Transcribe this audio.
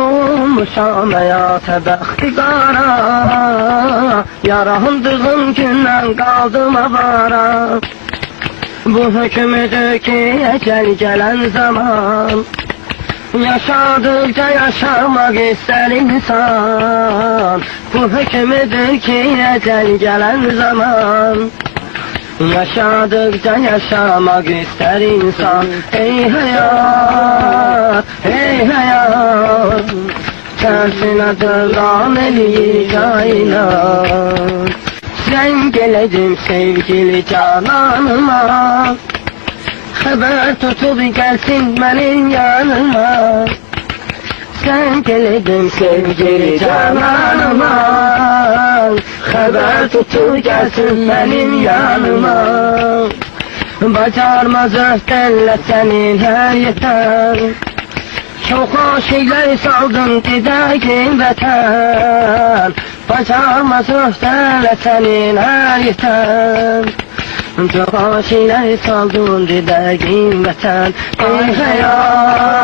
olmuşam həyata bəxti qara, yarandığım gündən qaldım avara. Bu hükmüdür ki ecel gələn zaman, yaşadıkça yaşamak ister insan. Bu hükmüdür ki ecel gələn zaman, yaşadıkça yaşamak ister insan. Ey hayat, ey hayat, tersine dönem eli kainat. Sen geledim sevgili cananıma, haber tutup gelsin benim yanıma. Sen geledim sevgili cananıma, haber tutup gelsin benim yanıma. Bacarmaz öftenle senin her yeter, çok aşıklar saldın giderken vatan. Bacarmaz öftenle senin her yeter, çok aşıklar saldın giderken vatan. Ey hayat,